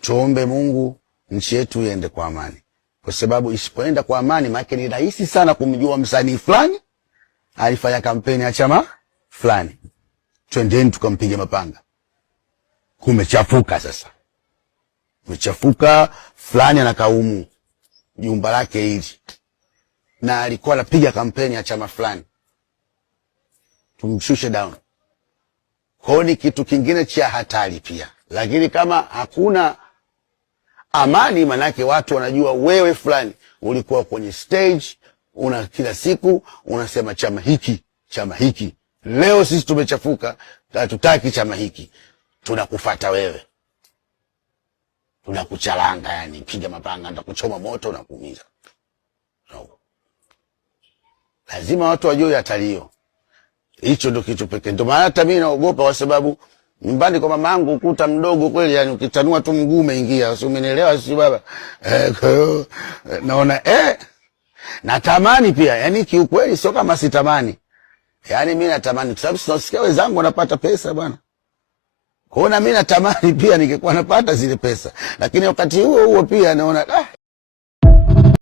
tuombe Mungu nchi yetu iende kwa amani, kwa sababu isipoenda kwa amani maana ni rahisi sana kumjua msanii fulani alifanya kampeni ya chama fulani, twendeni tukampige mapanga. Kumechafuka sasa, kumechafuka. Fulani anakaumu jumba lake hili na alikuwa anapiga kampeni ya chama fulani, tumshushe down. Kwa ni kitu kingine cha hatari pia. Lakini kama hakuna amani, manake watu wanajua wewe fulani ulikuwa kwenye stage, una kila siku unasema chama hiki, chama hiki. Leo sisi tumechafuka, hatutaki chama hiki, tunakufuata wewe, tunakuchalanga, yani piga mapanga, ndakuchoma moto na kuumiza. No. Lazima watu wajue hatalio. Hicho ndio kitu pekee. Ndio maana hata mimi naogopa, kwa sababu nyumbani kwa mamangu ukuta mdogo kweli, yani ukitanua tu mguu umeingia. Sio, umenielewa si baba? Kwa hiyo naona natamani pia, yani kiukweli sio kama sitamani. Yani mimi natamani kwa sababu sinasikia wenzangu wanapata pesa bwana. Kwa hiyo na mimi natamani pia ningekuwa napata zile pesa. Lakini wakati huo huo pia naona